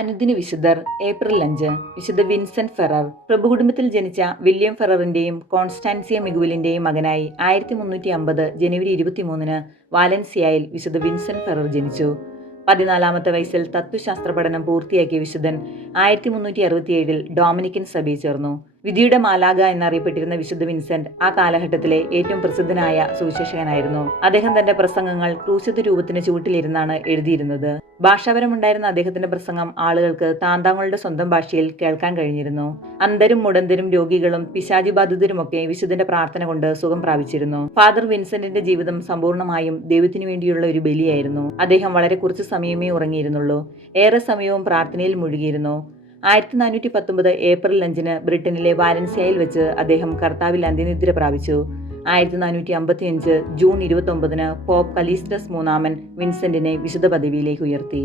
അനുദിന വിശുദ്ധർ ഏപ്രിൽ 5 വിശുദ്ധ വിൻസെന്റ് ഫെറർ. പ്രഭുകുടുംബത്തിൽ ജനിച്ച വില്യം ഫെററിന്റെയും കോൺസ്റ്റാൻസിയ മിഗുവലിന്റെയും മകനായി 1350 ജനുവരി 23 വാലൻസിയയിൽ വിശുദ്ധ വിൻസെന്റ് ഫെറർ ജനിച്ചു. 14-ാമത്തെ വയസ്സിൽ തത്വശാസ്ത്ര പഠനം പൂർത്തിയാക്കിയ വിശുദ്ധൻ 1367 ഡൊമിനിക്കൻ സഭയിൽ ചേർന്നു. വിധിയുടെ മാലാഖ എന്നറിയപ്പെട്ടിരുന്ന വിശുദ്ധ വിൻസെന്റ് ആ കാലഘട്ടത്തിലെ ഏറ്റവും പ്രസിദ്ധനായ സുവിശേഷകനായിരുന്നു. അദ്ദേഹം തന്റെ പ്രസംഗങ്ങൾ ക്രൂശിത രൂപത്തിന് ചുവട്ടിലിരുന്നാണ് എഴുതിയിരുന്നത്. ഭാഷാപരമുണ്ടായിരുന്ന അദ്ദേഹത്തിന്റെ പ്രസംഗം ആളുകൾക്ക് താന്താങ്ങളുടെ സ്വന്തം ഭാഷയിൽ കേൾക്കാൻ കഴിഞ്ഞിരുന്നു. അന്ധരും മുടന്തരും രോഗികളും പിശാചിബാധിതരുമൊക്കെ വിശുദ്ധന്റെ പ്രാർത്ഥന കൊണ്ട് സുഖം പ്രാപിച്ചിരുന്നു. ഫാദർ വിൻസെന്റിന്റെ ജീവിതം സമ്പൂർണ്ണമായും ദൈവത്തിനു വേണ്ടിയുള്ള ഒരു ബലിയായിരുന്നു. അദ്ദേഹം വളരെ കുറച്ചു സമയമേ ഉറങ്ങിയിരുന്നുള്ളൂ. ഏറെ സമയവും പ്രാർത്ഥനയിൽ മുഴുകിയിരുന്നു. 1419 ഏപ്രിൽ 5 ബ്രിട്ടനിലെ വാലൻസിയയിൽ വെച്ച് അദ്ദേഹം കർത്താവിൽ അന്ത്യനിദ്ര പ്രാപിച്ചു. 1455 ജൂൺ 29 പോപ്പ് കലീസ്റ്റസ് III വിൻസെന്റിനെ വിശുദ്ധ പദവിയിലേക്ക് ഉയർത്തി.